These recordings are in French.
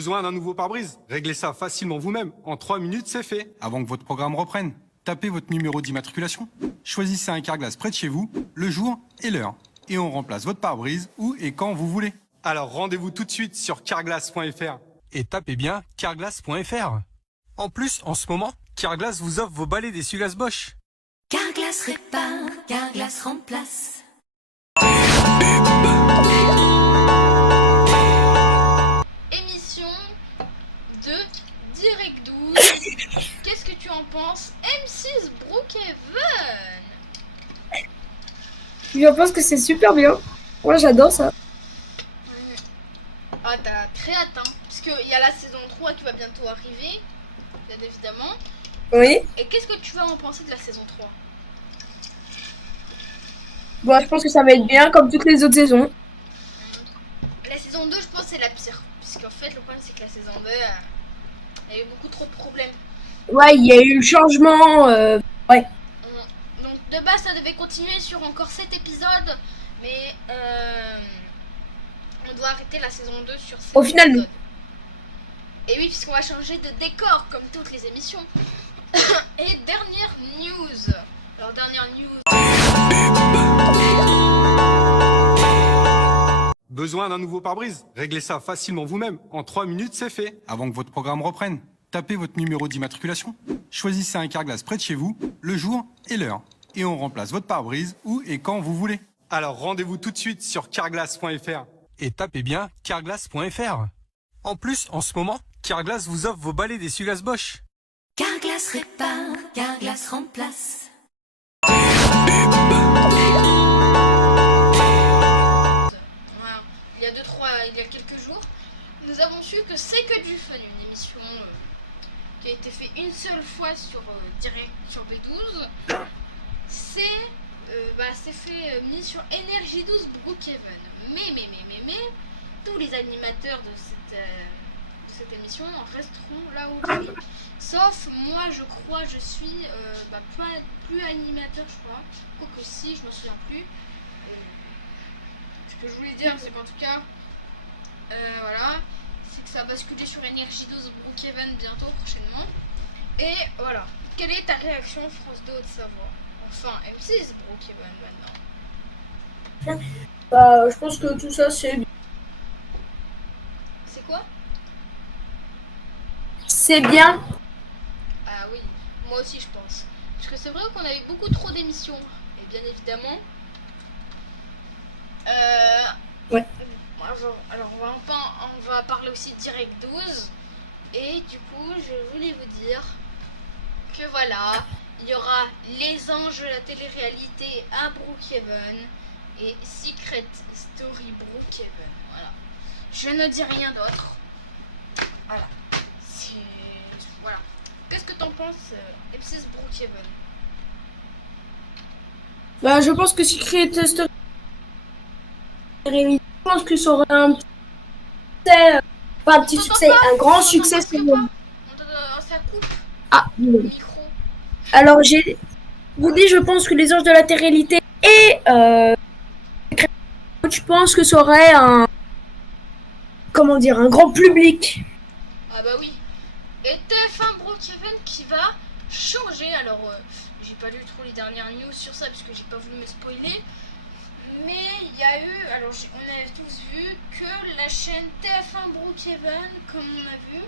Besoin d'un nouveau pare-brise? Réglez ça facilement vous-même. En 3 minutes, c'est fait. Avant que votre programme reprenne, tapez votre numéro d'immatriculation, choisissez un carglass près de chez vous, le jour et l'heure. Et on remplace votre pare-brise où et quand vous voulez. Alors rendez-vous tout de suite sur carglass.fr. Et tapez bien carglass.fr. En plus, en ce moment, Carglass vous offre vos balais d'essuie-glace Bosch. Carglass répare, Carglass remplace. Émission de Direct 12. Qu'est-ce que tu en penses, M6 Brookhaven? Je pense que c'est super bien. Moi j'adore ça. Ah, t'as très hâte, hein, parce qu'il y a la saison 3 qui va bientôt arriver, bien évidemment. Oui. Et qu'est-ce que tu vas en penser de la saison 3? Bon, je pense que ça va être bien comme toutes les autres saisons. La saison 2, je pense, c'est la pire. Puisqu'en fait, le problème, c'est que la saison 2, il y a eu beaucoup trop de problèmes. Ouais, il y a eu le changement. Ouais. Donc, de base, ça devait continuer sur encore 7 épisodes. Mais on doit arrêter la saison 2 sur 7 Au final, épisodes. Et oui, puisqu'on va changer de décor, comme toutes les émissions. Et dernière news. Alors, dernière news. Besoin d'un nouveau pare-brise? Réglez ça facilement vous-même. En 3 minutes, c'est fait. Avant que votre programme reprenne, tapez votre numéro d'immatriculation, choisissez un carglass près de chez vous, le jour et l'heure. Et on remplace votre pare-brise où et quand vous voulez. Alors rendez-vous tout de suite sur carglass.fr. Et tapez bien carglass.fr. En plus, en ce moment, Carglass vous offre vos balais d'essuie-glace Bosch. Carglass répare, Carglass remplace. Voilà. Il y a quelques jours, nous avons su que C'est que du fun, une émission qui a été faite une seule fois sur direct sur B12. C'est fait mis sur Énergie 12 Brookhaven. Mais, tous les animateurs de cette émission resteront là où ils sont. Sauf moi, je crois, je suis plus animateur, je crois. Quoique si, je m'en souviens plus. Ce que je voulais dire, c'est qu'en tout cas, voilà, c'est que ça va basculer sur Énergie 12 Brookhaven bientôt, prochainement. Et voilà. Quelle est ta réaction, France 2 Haute-Savoie? Enfin, M6 Brookhaven maintenant. Bah, je pense que tout ça c'est bien. C'est quoi? C'est bien. Ah oui, moi aussi je pense. Parce que c'est vrai qu'on avait beaucoup trop d'émissions. Et bien évidemment. Ouais. Alors on va parler aussi de Direct 12. Et du coup, je voulais vous dire que voilà, il y aura Les Anges de la télé-réalité à Brookhaven et Secret Story Brookhaven. Voilà. Je ne dis rien d'autre. Voilà. Voilà. Qu'est-ce que t'en penses, M6 Brookhaven? Bah, je pense que Secret Story, je pense que ça aurait un petit succès, pas un petit succès, un grand succès. Ça coupe Ah, le non. micro. Alors j'ai vous dit, je pense que Les Anges de la télé-réalité et je pense que ça aurait un grand public. Ah bah oui. Et TF1 Brookhaven qui va changer. Alors, j'ai pas lu trop les dernières news sur ça parce que j'ai pas voulu me spoiler. Mais il y a eu, alors on a tous vu que la chaîne TF1 Brookhaven, comme on a vu,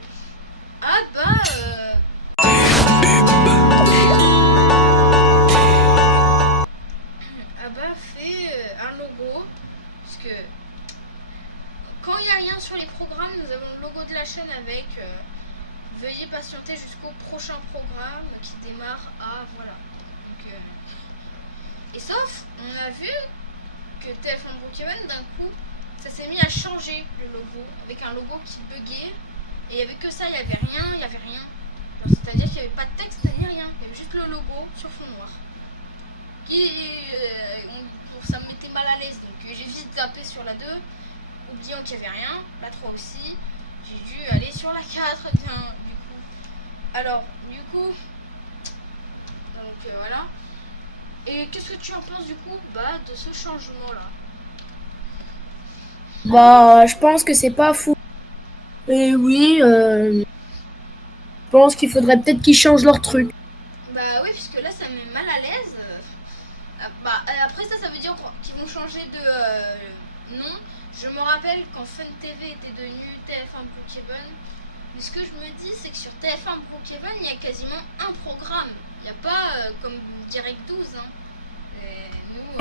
fait un logo. Parce que quand il n'y a rien sur les programmes, nous avons le logo de la chaîne avec veuillez patienter jusqu'au prochain programme qui démarre à voilà. Donc, et sauf, on a vu que TF1 Brookhaven, d'un coup, ça s'est mis à changer le logo, avec un logo qui buguait, et il n'y avait que ça, il n'y avait rien. C'est-à-dire qu'il n'y avait pas de texte, ni rien, il y avait juste le logo sur fond noir. Ça me mettait mal à l'aise, donc j'ai vite zappé sur la 2, oubliant qu'il n'y avait rien, la 3 aussi, j'ai dû aller sur la 4, bien, du coup. Alors, voilà. Et qu'est-ce que tu en penses du coup de ce changement là? Bah, je pense que c'est pas fou. Et oui, je pense qu'il faudrait peut-être qu'ils changent leur truc. Bah oui, puisque là ça me met mal à l'aise. Après ça veut dire qu'ils vont changer de nom. Je me rappelle quand Fun TV était devenu TF1 Brookhaven. Mais ce que je me dis, c'est que sur TF1 Brookhaven, il y a quasiment un programme. Il n'y a pas comme Direct 12. Hein. Et nous,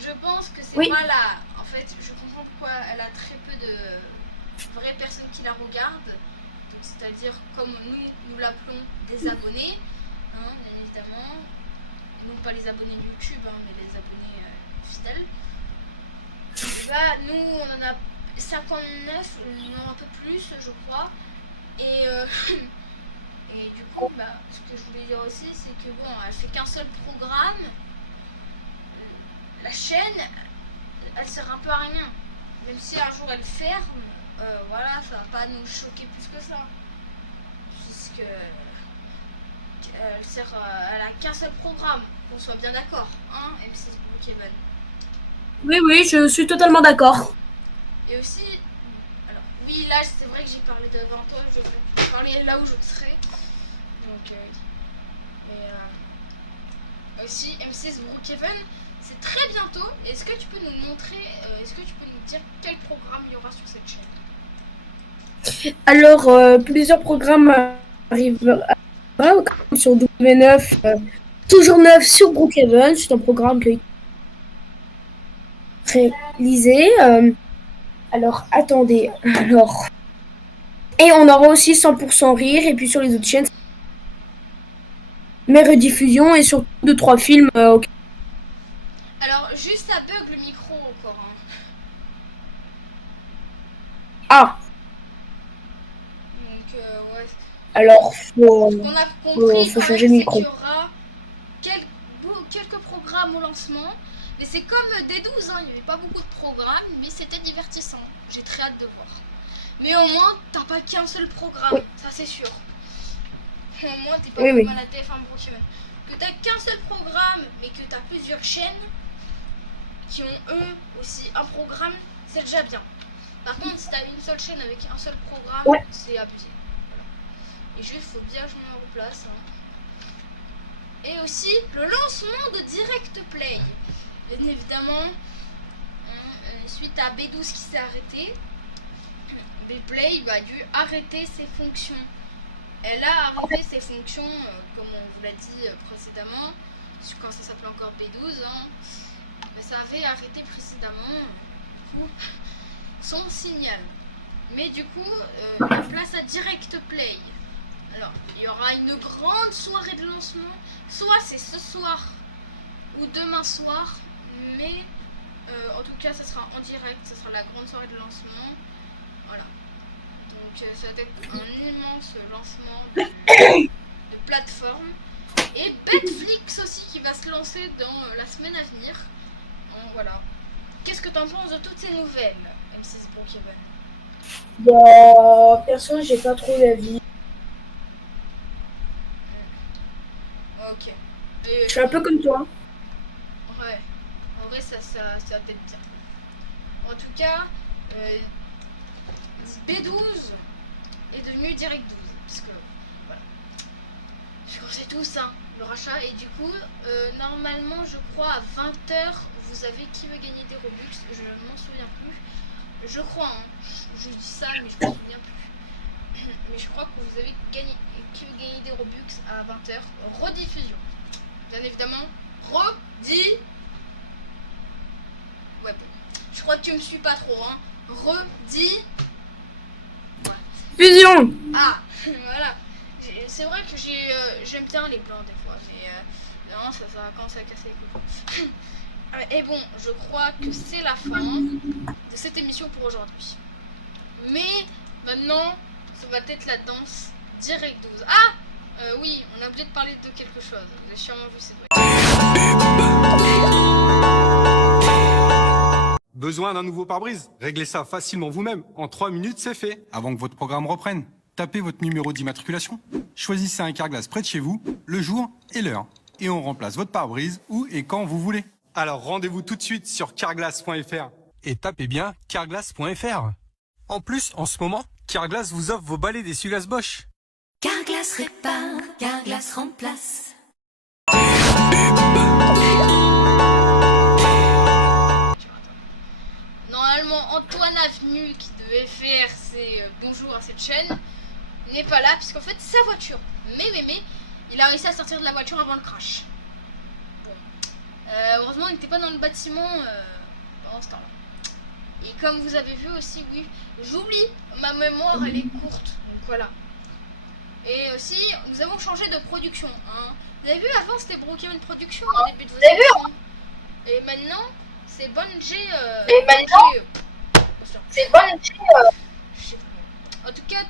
je pense que c'est Oui. pas là. En fait, je comprends pourquoi elle a très peu de vraies personnes qui la regardent. Donc, c'est-à-dire, comme nous l'appelons, des abonnés, hein, bien évidemment. Non pas les abonnés de YouTube, hein, mais les abonnés fidèles. Bah, nous, on en a 59, non un peu plus, je crois. Et, et du coup, bah, ce que je voulais dire aussi, c'est que bon, elle fait qu'un seul programme. La chaîne, elle sert un peu à rien. Même si un jour elle ferme, voilà, ça va pas nous choquer plus que ça. Puisque elle a qu'un seul programme, qu'on soit bien d'accord, hein, M6 Brookhaven. Oui, je suis totalement d'accord. Et aussi, alors oui, là c'est vrai que j'ai parlé devant toi, je vais parler là où je serai. Donc, aussi M6 Brookhaven, c'est très bientôt. Est-ce que tu peux nous montrer, est-ce que tu peux nous dire quel programme il y aura sur cette chaîne? Alors, plusieurs programmes arrivent comme sur W9, toujours neuf sur Brookhaven. C'est un programme qui est réalisé. Alors, attendez. Alors, et on aura aussi 100% rire. Et puis sur les autres chaînes, mes rediffusions et surtout 2-3 films. Alors, juste ça bug le micro encore. Hein. Ah, Donc, ouais. alors, faut... Ce qu'on a compris, faut quand changer même, le c'est micro. qu'il y aura quelques programmes au lancement. Mais c'est comme D12, hein, il n'y avait pas beaucoup de programmes, mais c'était divertissant. J'ai très hâte de voir. Mais au moins, t'as pas qu'un seul programme, Oui. ça c'est sûr. Au moins, t'es pas Oui, comme oui. à la TF1 Brookhaven. Que t'as qu'un seul programme, mais que t'as plusieurs chaînes qui ont eux aussi un programme, c'est déjà bien. Par contre, si t'as une seule chaîne avec un seul programme, Ouais. c'est abusé. Voilà. Et juste, faut bien jouer en place. Hein. Et aussi, le lancement de Direct Play. Bien évidemment, suite à B12 qui s'est arrêté, Bplay a dû arrêter ses fonctions. Elle a arrêté ses fonctions, comme on vous l'a dit précédemment, quand ça s'appelait encore B12. Hein. Mais ça avait arrêté précédemment son signal. Mais du coup, place à Direct Play. Alors, il y aura une grande soirée de lancement. Soit c'est ce soir ou demain soir. Mais en tout cas, ça sera en direct. Ça sera la grande soirée de lancement. Voilà. Donc, ça va être un immense lancement de plateforme. Et Betflix aussi qui va se lancer dans la semaine à venir. Donc, voilà. Qu'est-ce que tu en penses de toutes ces nouvelles, M6 Brookhaven? Bah, perso, j'ai pas trop d'avis. Ok. Je suis un peu comme toi. Ouais. En vrai, ça va peut-être bien. En tout cas, B12 est devenu Direct 12. Parce que, voilà. Je connais tous, hein, le rachat. Et du coup, normalement, je crois à 20h, vous avez qui veut gagner des Robux. Je m'en souviens plus. Je crois, hein. Je dis ça, mais je m'en souviens plus. Mais je crois que vous avez gagné qui veut gagner des Robux à 20h. Rediffusion. Bien évidemment, ouais, bon. Je crois que tu me suis pas trop, hein. Fusion. Ah, voilà. C'est vrai que j'aime bien les blancs des fois, mais non, ça commence à casser les couilles. Et bon, je crois que c'est la fin de cette émission pour aujourd'hui. Mais maintenant, ça va être la danse Direct 12. Ah, oui, on a oublié de parler de quelque chose. Vous avez sûrement vu ces bruits. Besoin d'un nouveau pare-brise? Réglez ça facilement vous-même. En 3 minutes, c'est fait. Avant que votre programme reprenne, tapez votre numéro d'immatriculation, choisissez un carglass près de chez vous, le jour et l'heure, et on remplace votre pare-brise où et quand vous voulez. Alors rendez-vous tout de suite sur carglass.fr. Et tapez bien carglass.fr. En plus, en ce moment, Carglass vous offre vos balais d'essuie-glace Bosch. Carglass répare, Carglass remplace. Normalement, Antoine Avenu, qui devait faire ses bonjours à cette chaîne, n'est pas là, puisqu'en fait, sa voiture, mais, il a réussi à sortir de la voiture avant le crash. Bon. Heureusement, il n'était pas dans le bâtiment pendant ce temps-là. Et comme vous avez vu aussi, oui, j'oublie, ma mémoire, elle est courte, donc voilà. Et aussi, nous avons changé de production. Hein. Vous avez vu, avant, c'était Brookhaven Production au début de vos émissions. Et maintenant, c'est Bungie. C'est Bungie. Je sais pas. En tout cas,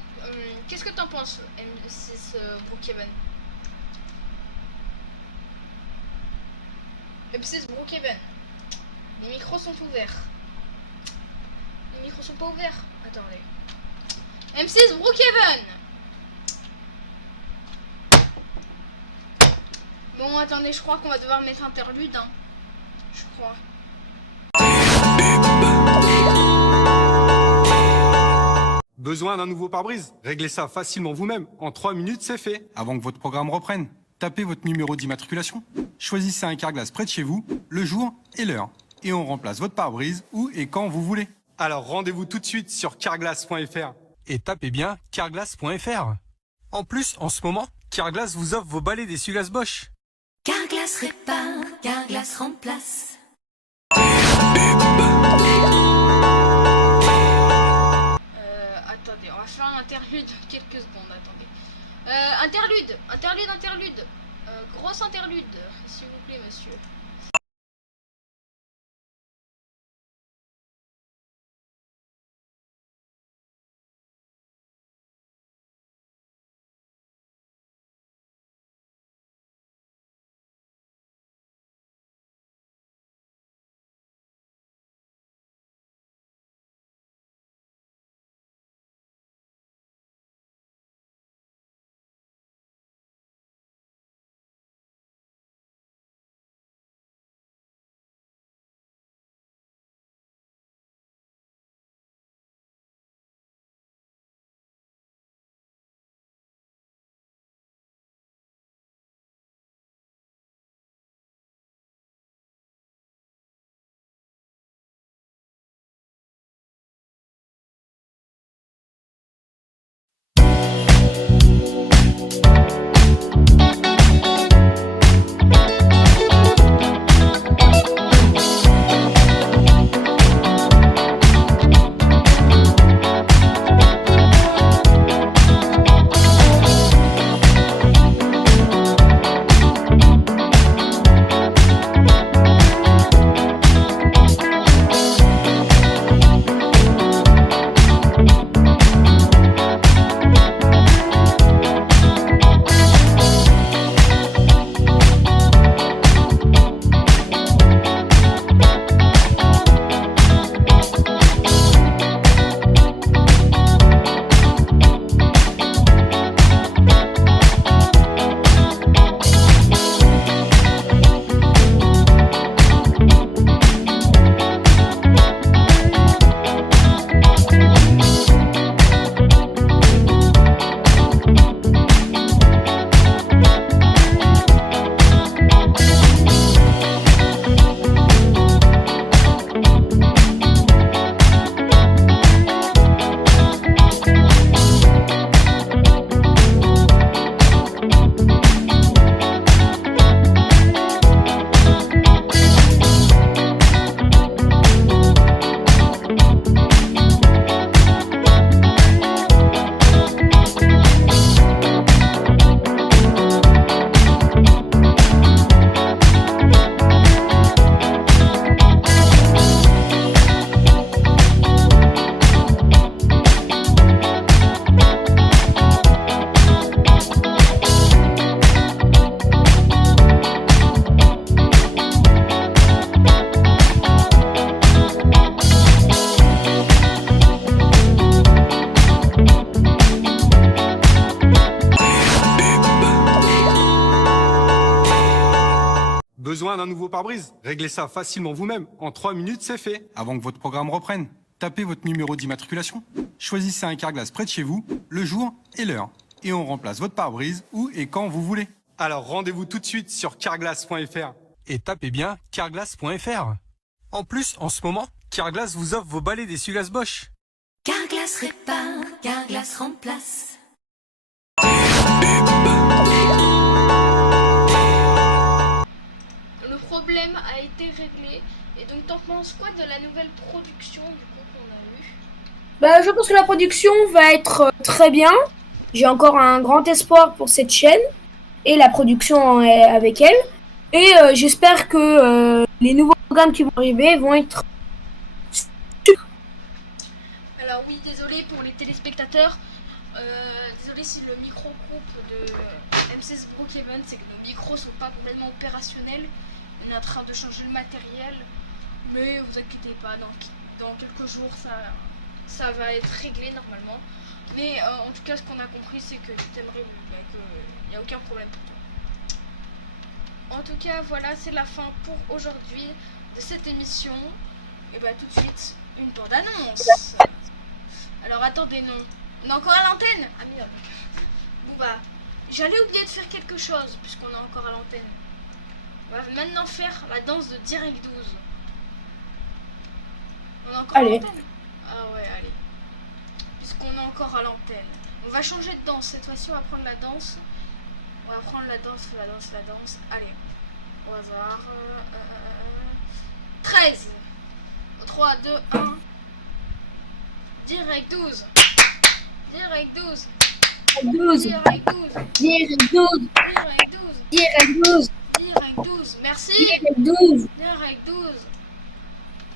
qu'est-ce que t'en penses, M6 Brookhaven? M6 Brookhaven. Les micros sont ouverts. Les micros sont pas ouverts. Attendez. M6 Brookhaven. Bon, attendez, je crois qu'on va devoir mettre interlude. Hein. Je crois. Besoin d'un nouveau pare-brise? Réglez ça facilement vous-même. En 3 minutes, c'est fait. Avant que votre programme reprenne, tapez votre numéro d'immatriculation, choisissez un Carglass près de chez vous, le jour et l'heure. Et on remplace votre pare-brise où et quand vous voulez. Alors rendez-vous tout de suite sur carglass.fr. Et tapez bien carglass.fr. En plus, en ce moment, Carglass vous offre vos balais d'essuie-glace Bosch. Carglass répare, Carglass remplace. Attendez, on va faire un interlude quelques secondes, attendez. Interlude. Grosse interlude, s'il vous plaît, monsieur. Besoin d'un nouveau pare-brise? Réglez ça facilement vous-même. En 3 minutes, c'est fait. Avant que votre programme reprenne, tapez votre numéro d'immatriculation. Choisissez un Carglass près de chez vous, le jour et l'heure. Et on remplace votre pare-brise où et quand vous voulez. Alors rendez-vous tout de suite sur carglass.fr. Et tapez bien carglass.fr. En plus, en ce moment, Carglass vous offre vos balais d'essuie-glace Bosch. Carglass répare, Carglass remplace. Le problème a été réglé. Et donc t'en penses quoi de la nouvelle production du coup qu'on a eue? Bah, je pense que la production va être très bien. J'ai encore un grand espoir pour cette chaîne et la production avec elle. Et j'espère que les nouveaux programmes qui vont arriver vont être super. Alors oui, désolé pour les téléspectateurs. Désolé si le micro coupe de M6 Brookhaven, c'est que nos micros sont pas complètement opérationnels. On est en train de changer le matériel. Mais vous inquiétez pas, dans quelques jours ça va être réglé normalement. Mais en tout cas, ce qu'on a compris, c'est que tu t'aimerais qu'il n'y a aucun problème pour toi. En tout cas, voilà, c'est la fin pour aujourd'hui de cette émission. Et bah tout de suite, une bande-annonce. Alors attendez, non. On est encore à l'antenne. Ah merde. Bon bah, j'allais oublier de faire quelque chose puisqu'on est encore à l'antenne. On va maintenant faire la danse de Direct 12. On est encore Allez. à l'antenne. Ah ouais, allez. Puisqu'on est encore à l'antenne. On va changer de danse. Cette fois-ci, on va prendre la danse. On va prendre la danse. Allez. Au hasard. 13. 3, 2, 1. Direct 12. Direct 12. 12, Direct 12. direct 12, Direct 12. direct 12, Direct 12. Merci. direct 12, Direct 12.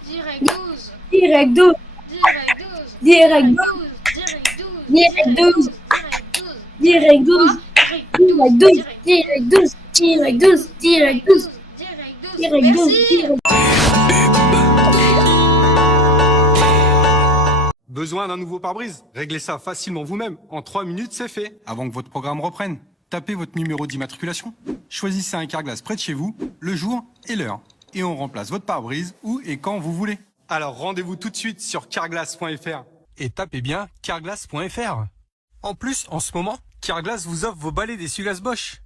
Direct 12. direct 12, Direct 12. direct 12, Direct 12. direct 12, Direct 12. direct 12, direct 12, direct 12, direct 12, direct 12, direct 12, Merci. Besoin d'un nouveau pare-brise? Réglez ça facilement vous-même. En 3 minutes, c'est fait. Avant que votre programme reprenne, tapez votre numéro d'immatriculation. Choisissez un Carglass près de chez vous, le jour et l'heure. Et on remplace votre pare-brise où et quand vous voulez. Alors rendez-vous tout de suite sur carglass.fr. Et tapez bien carglass.fr. En plus, en ce moment, Carglass vous offre vos balais d'essuie-glace Bosch.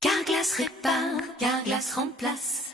Carglass répare, Carglass remplace.